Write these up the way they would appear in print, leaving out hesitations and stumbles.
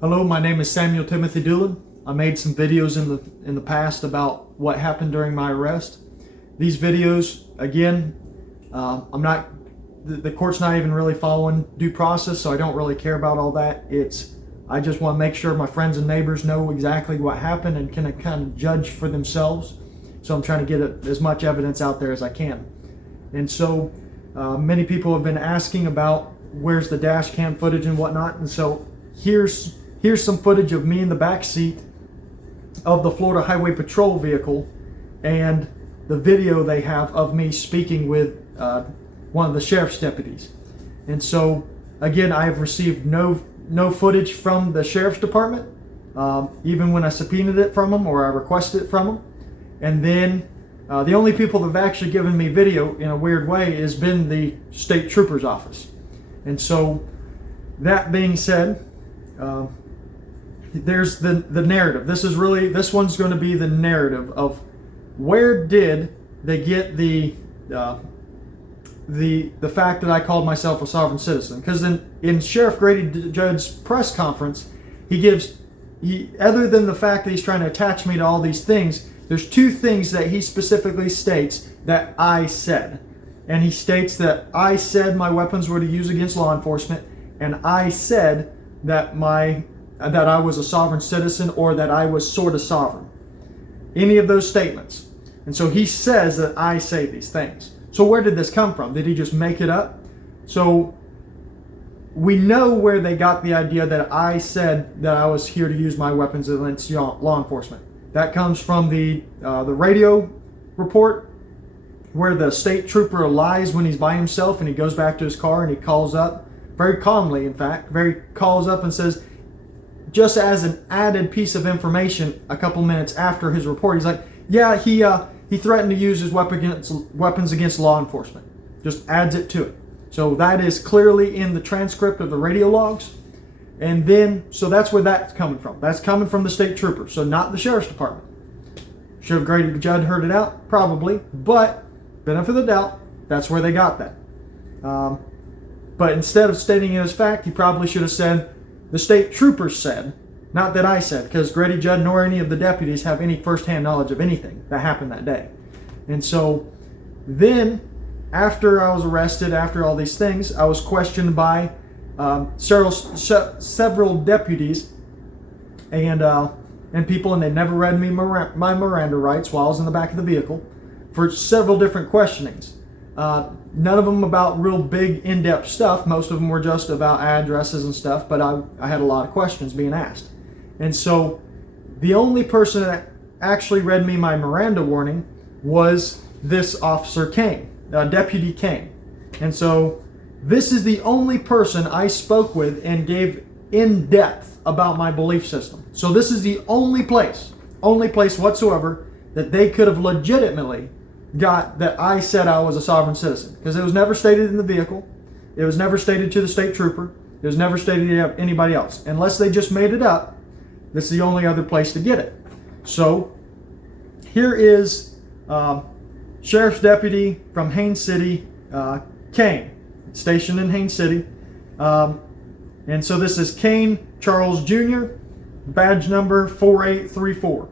Hello, my name is Samuel Timothy Doolin. I made some videos in the past about what happened during my arrest. These videos, again, the court's not even really following due process, so I don't really care about all that. I just want to make sure my friends and neighbors know exactly what happened and can kind of judge for themselves. So I'm trying to get as much evidence out there as I can. And so many people have been asking about where's the dash cam footage and whatnot, and so here's some footage of me in the back seat of the Florida Highway Patrol vehicle and the video they have of me speaking with one of the sheriff's deputies. And so again, I have received no footage from the sheriff's department, even when I subpoenaed it from them or I requested it from them. And then the only people that have actually given me video in a weird way has been the state trooper's office. And so that being said, there's the narrative. This one's going to be the narrative of where did they get the fact that I called myself a sovereign citizen. Because in Sheriff Grady Judd's press conference, other than the fact that he's trying to attach me to all these things, there's two things that he specifically states that I said. And he states that I said my weapons were to use against law enforcement, and I said that I was a sovereign citizen, or that I was sort of sovereign. Any of those statements. And so he says that I say these things. So where did this come from? Did he just make it up? So we know where they got the idea that I said that I was here to use my weapons against law enforcement. That comes from the radio report where the state trooper lies when he's by himself and he goes back to his car and he calls up, very calmly in fact, calls up and says, just as an added piece of information a couple minutes after his report, he's like, yeah, he threatened to use his weapons against law enforcement. Just adds it to it. So that is clearly in the transcript of the radio logs. And then, so that's where that's coming from. That's coming from the state trooper, so not the sheriff's department. Should have Grady Judd heard it out? Probably. But, benefit of the doubt, that's where they got that. But instead of stating it as fact, he probably should have said, the state trooper said, not that I said, because Grady Judd nor any of the deputies have any firsthand knowledge of anything that happened that day. And so then, after I was arrested, after all these things, I was questioned by several deputies and people, and they never read me my Miranda rights while I was in the back of the vehicle for several different questionings. None of them about real big in-depth stuff. Most of them were just about addresses and stuff, but I had a lot of questions being asked. And so the only person that actually read me my Miranda warning was this Officer Kane, Deputy Kane. And so this is the only person I spoke with and gave in-depth about my belief system. So this is the only place whatsoever that they could have legitimately got that I said I was a sovereign citizen, because it was never stated in the vehicle, it was never stated to the state trooper, it was never stated to anybody else. Unless they just made it up, this is the only other place to get it. So here is Sheriff's Deputy from Haines City, Kane, stationed in Haines City. And so this is Kane Charles Jr., badge number 4834.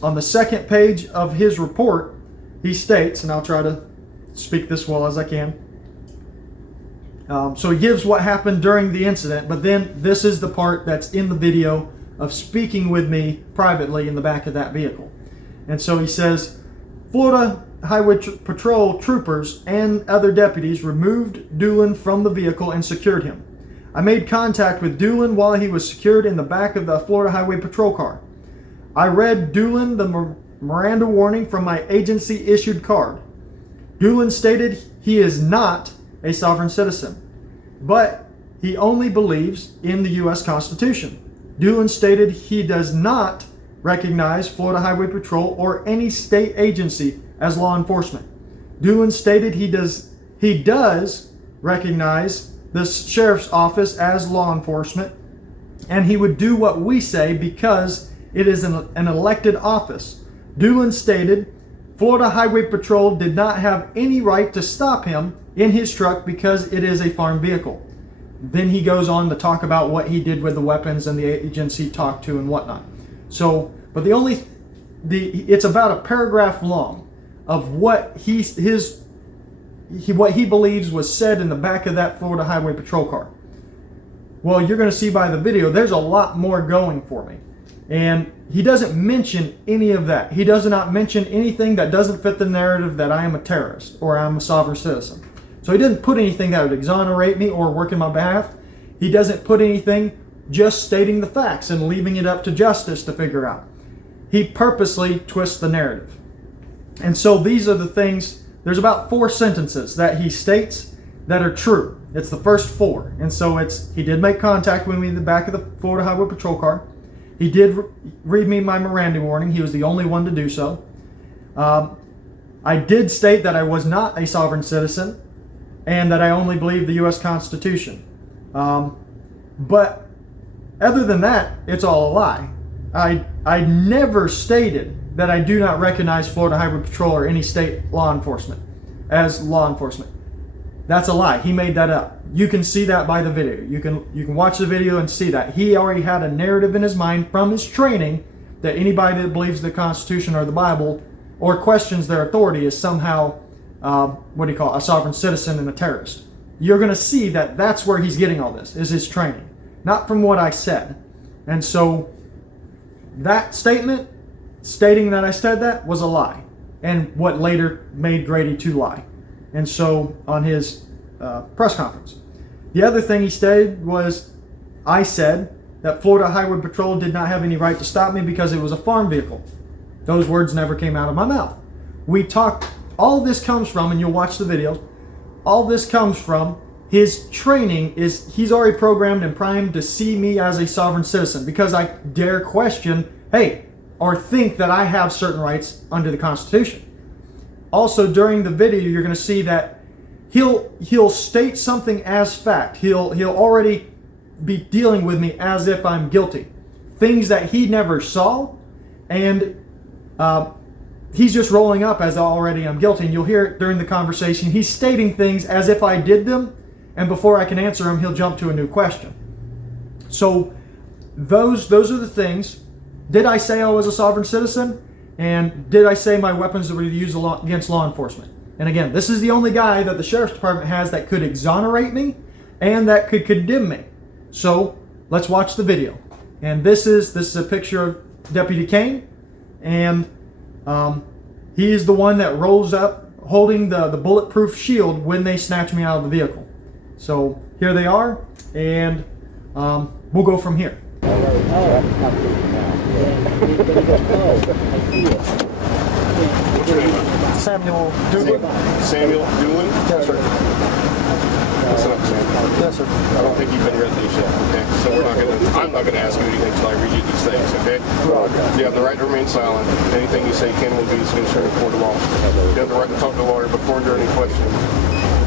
On the second page of his report, he states, and I'll try to speak this well as I can. So he gives what happened during the incident, but then this is the part that's in the video of speaking with me privately in the back of that vehicle. And so he says, Florida Highway Patrol troopers and other deputies removed Doolin from the vehicle and secured him. I made contact with Doolin while he was secured in the back of the Florida Highway Patrol car. I read Doolin the Miranda warning from my agency-issued card. Doolin stated he is not a sovereign citizen, but he only believes in the U.S. Constitution. Doolin stated he does not recognize Florida Highway Patrol or any state agency as law enforcement. Doolin stated he does recognize the sheriff's office as law enforcement, and he would do what we say because it is an elected office. Doolin stated Florida Highway Patrol did not have any right to stop him in his truck because it is a farm vehicle. then he goes on to talk about what he did with the weapons and the agents he talked to and whatnot. So, but it's about a paragraph long of what what he believes was said in the back of that Florida Highway Patrol car. Well, you're going to see by the video, there's a lot more going for me. And he doesn't mention any of that. He does not mention anything that doesn't fit the narrative that I am a terrorist or I'm a sovereign citizen. So he didn't put anything that would exonerate me or work in my behalf. He doesn't put anything just stating the facts and leaving it up to justice to figure out. He purposely twists the narrative. And so these are the things, there's about 4 sentences that he states that are true. It's the first 4. And so he did make contact with me in the back of the Florida Highway Patrol car. He did read me my Miranda warning. He was the only one to do so. I did state that I was not a sovereign citizen and that I only believe the U.S. Constitution. But other than that, it's all a lie. I never stated that I do not recognize Florida Highway Patrol or any state law enforcement as law enforcement. That's a lie. He made that up. You can see that by the video. You can watch the video and see that. He already had a narrative in his mind from his training that anybody that believes the Constitution or the Bible or questions their authority is somehow, a sovereign citizen and a terrorist. You're going to see that that's where he's getting all this, is his training. Not from what I said. And so that statement, stating that I said that, was a lie. And what later made Grady to lie. And so on his press conference. The other thing he stated was, I said that Florida Highway Patrol did not have any right to stop me because it was a farm vehicle. Those words never came out of my mouth. We talked, all this comes from, and you'll watch the video, all this comes from his training is, he's already programmed and primed to see me as a sovereign citizen because I dare question, hey, or think that I have certain rights under the Constitution. Also, during the video, you're going to see that he'll state something as fact. He'll already be dealing with me as if I'm guilty. Things that he never saw, and he's just rolling up as already I'm guilty. And you'll hear it during the conversation. He's stating things as if I did them, and before I can answer him, he'll jump to a new question. So those are the things. Did I say I was a sovereign citizen? And did I say my weapons were used against law enforcement? And again, this is the only guy that the Sheriff's Department has that could exonerate me and that could condemn me. So let's watch the video. And this is a picture of Deputy Kane, and he is the one that rolls up holding the bulletproof shield when they snatch me out of the vehicle. So here they are, and we'll go from here. Samuel Doolin. Samuel Doolin? Yes, sir. Listen up, Sam. Yes, sir. I don't think you've been read these yet, okay? So I'm not gonna ask you anything until I read you these things, okay? You have the right to remain silent. Anything you say can will be considered a court of law. You have the right to talk to a lawyer before and during any question.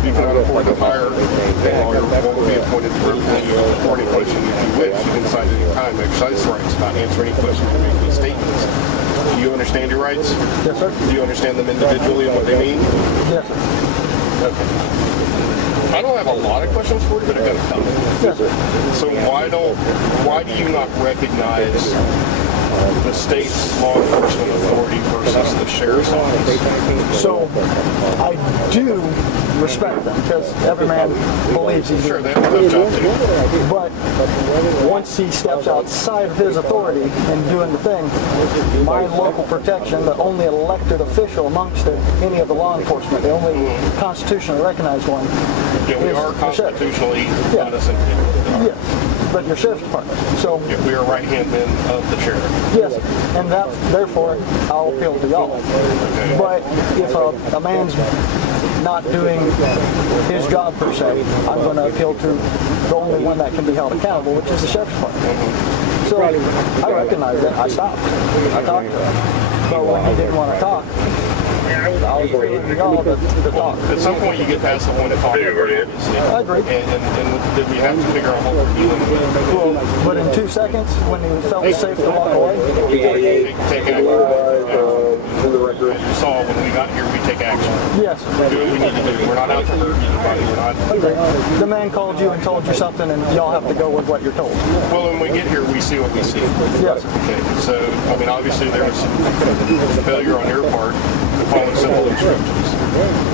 You cannot afford to hire a lawyer won't be appointed to represent you for any question if you wish. You can decide at any time to exercise the rights, not answer any questions or make any statements. Do you understand your rights? Yes, sir. Do you understand them individually and what they mean? Yes, sir. Okay. I don't have a lot of questions for you, but I've got a couple. Yes, sir. So why do you not recognize the state's law enforcement authority versus the sheriff's office? So I do respect them because every man believes he's Sure, they have a tough job too. But once he steps outside of his authority and doing the thing, my local protection, the only elected official amongst any of the law enforcement, the only constitutionally recognized one, Yeah, we is are the sheriff. constitutionally Yeah. innocent. Yes, but your sheriff's department. So If we are right-hand men of the sheriff. yes, and that therefore I'll appeal to y'all. Okay. But if a man's not doing his job per se, I'm going to appeal to the only one that can be held accountable, which is the sheriff's department. So I recognize that. I stopped. I talked to him. But when he didn't want to talk, I was appealing to y'all to talk. At some point, you get past the point of talking. Obviously. I agree. And did we have to figure out what we're dealing with? Well, but in 2 seconds, when he felt safe to walk away, Take action. you saw when we got here, we take action. Yes. We do what we need to do. We're not out to hurt anybody. We're not. The man called you and told you something, and y'all have to go with what you're told. Well, when we get here, we see what we see. Yes. Okay. So, I mean, obviously there was failure on your part to follow simple instructions.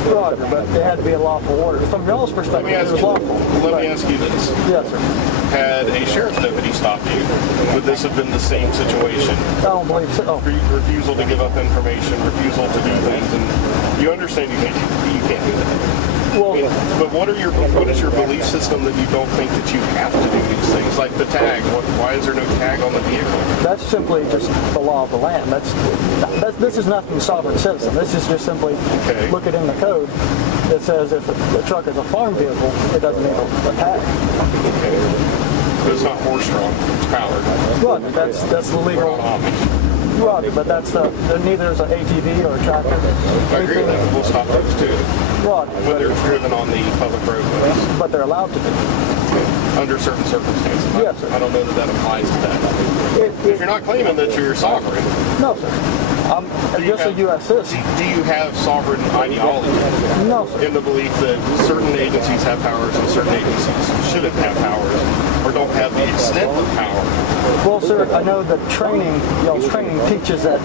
Roger, but it had to be a lawful order. From y'all's Let perspective, me it ask was you. lawful. Let me ask you this. Yes, sir. Had a sheriff's deputy stopped you, would this have been the same situation? I don't believe so. Oh. Refusal to give up information, refusal to do things, and you understand you can't do that. Well, But what is your belief system that you don't think that you have to do these things? Like the tag, why is there no tag on the vehicle? that's simply just the law of the land. This is nothing sovereign citizen. This is just simply Okay. look at in the code. It says if the truck is a farm vehicle, it doesn't need a tag. Okay. But it's not horse-drawn, it's powered. Right, that's the We're legal. not Amish. Right, but that's neither is an ATV or a tractor. I agree with that. We'll stop those too. Right, When they're driven on the public roadways, but they're allowed to be. under certain circumstances. Yes, sir. I don't know that applies to that. If you're not claiming that you're sovereign, No, sir. I'm just a U.S. citizen. do you have sovereign ideology No, sir. in the belief that certain agencies have powers and certain agencies shouldn't have powers or don't have the extent of power? Well, sir, I know that y'all's training teaches that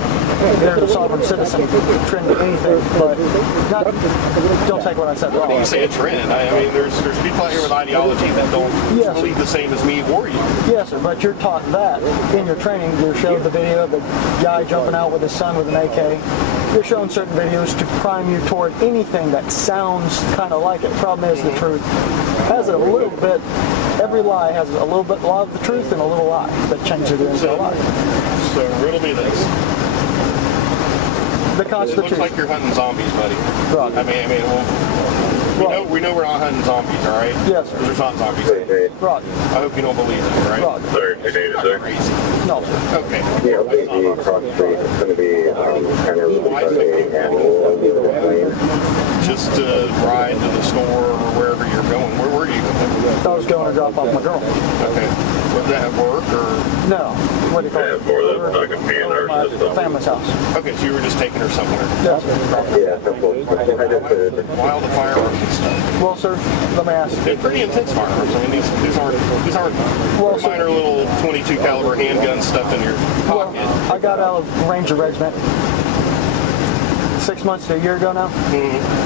there's a sovereign citizen trend to anything, but don't take what I said wrong. You say a trend. I mean, there's people out here with ideology that don't Yes. believe the same as me or you. Yes, sir, but you're taught that in your training. You're showed the video of the guy jumping out with his son with an AK. You're shown certain videos to prime you toward anything that sounds kind of like it. Problem is, the truth has a little bit. Every lie has a lot of the truth and a little lie that changes it into a lie. So riddle me this. The It Constitution. looks like you're hunting zombies, buddy. Right. Well, we know we're not hunting zombies, all right? Yes, sir. There's not zombies. Right. I hope you don't believe that, right? Right. Sorry, your name is Not there. crazy. No, sir. Okay. Yeah, the cross street is going to be kind of really and Just to ride to the store or wherever you're going. Where were you going? I was going to drop off my girl. Okay. Was that at work or? No. What do you call Yeah, it? more than not going to be in our My system. family's house. Okay, so you were just taking her somewhere. Yes, sir. Yeah, I just said, Wild firearms and stuff. Well, sir, let me ask. They're pretty intense firearms. I mean, these aren't Well, sir- minor little 22 caliber handguns stuffed in your Well, pocket. I got out of Ranger Regiment 6 months to a year ago now,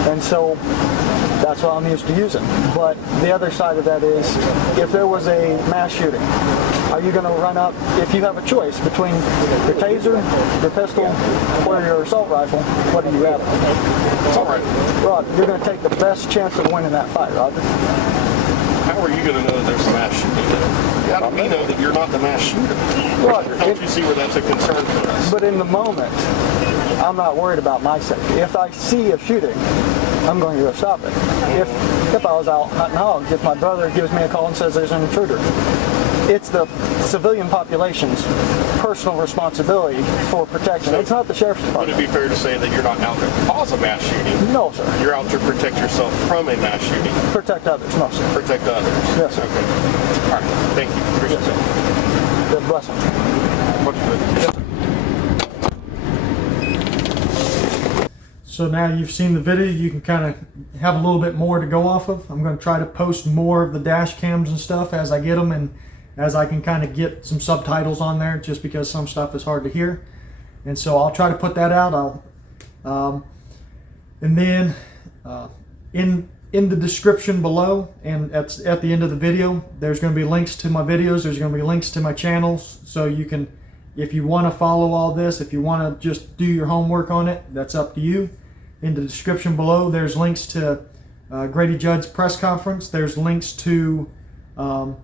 and so that's what I'm used to using. But the other side of that is, if there was a mass shooting, are you going to run up, if you have a choice between your taser, your pistol, or your assault rifle, what do you rather? It's all right. Rod, you're going to take the best chance of winning that fight, Roger. How are you going to know that there's a mass shooting? How do we know that you're not the mass shooter? Roger, Don't you see where that's a concern for us? but in the moment, I'm not worried about my safety. If I see a shooting, I'm going to go stop it. If I was out hunting hogs, if my brother gives me a call and says there's an intruder, it's the civilian population's personal responsibility for protection. It's not the sheriff's Would it department. be fair to say that you're not out to cause a mass shooting? No, sir. You're out to protect yourself from a mass shooting. Protect others. No, sir. Protect others. Yes, sir. Okay. All right. Thank you. Appreciate that. God bless him. Much good. So now you've seen the video, you can kind of have a little bit more to go off of. I'm going to try to post more of the dash cams and stuff as I get them, and as I can kind of get some subtitles on there, just because some stuff is hard to hear. And so I'll try to put that out. And then in the description below and at the end of the video, there's going to be links to my videos. There's going to be links to my channels, so you can, if you want to follow all this, if you want to just do your homework on it, that's up to you. In the description below, there's links to Grady Judd's press conference. There's links to Polk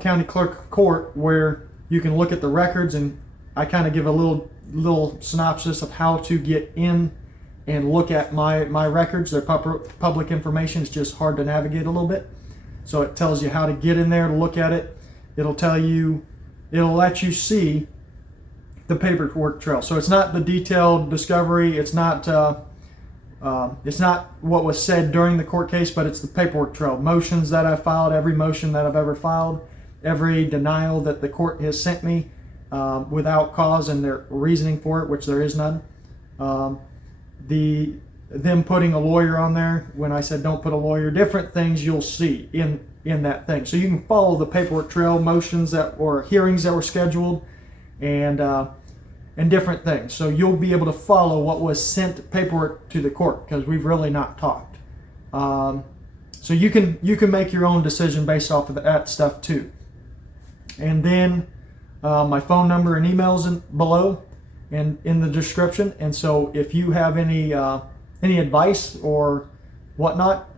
County Clerk of Court, where you can look at the records, and I kind of give a little synopsis of how to get in and look at my records. They're public information. It's just hard to navigate a little bit. So it tells you how to get in there to look at it. It'll let you see the paperwork trail. So it's not the detailed discovery. It's not what was said during the court case, but it's the paperwork trail. Motions that I filed, every motion that I've ever filed, every denial that the court has sent me, without cause and their reasoning for it, which there is none. Them putting a lawyer on there, when I said don't put a lawyer, different things you'll see in that thing. So you can follow the paperwork trail, motions or hearings that were scheduled, and different things. So you'll be able to follow what was sent paperwork to the court, because we've really not talked. So you can make your own decision based off of that stuff too. And then my phone number and emails below and in the description. And so if you have any advice or whatnot,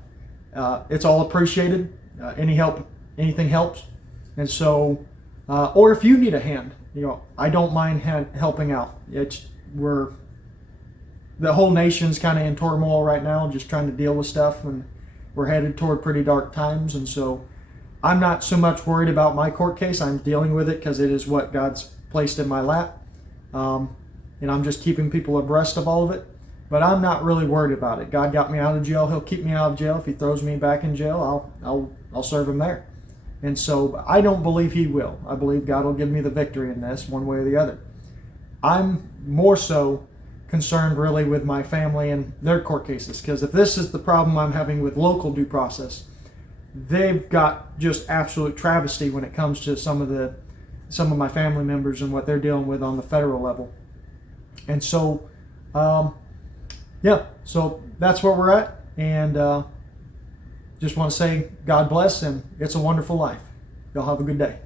it's all appreciated. Any help, anything helps. And so, or if you need a hand, I don't mind helping out. The whole nation's kind of in turmoil right now, just trying to deal with stuff, and we're headed toward pretty dark times. And so I'm not so much worried about my court case. I'm dealing with it because it is what God's placed in my lap. And I'm just keeping people abreast of all of it. But I'm not really worried about it. God got me out of jail. He'll keep me out of jail. If he throws me back in jail, I'll serve him there. And so I don't believe he will. I believe God will give me the victory in this one way or the other. I'm more so concerned really with my family and their court cases, because if this is the problem I'm having with local due process, they've got just absolute travesty when it comes to some of my family members and what they're dealing with on the federal level. And so so that's where we're at, and just want to say God bless, and it's a wonderful life. Y'all have a good day.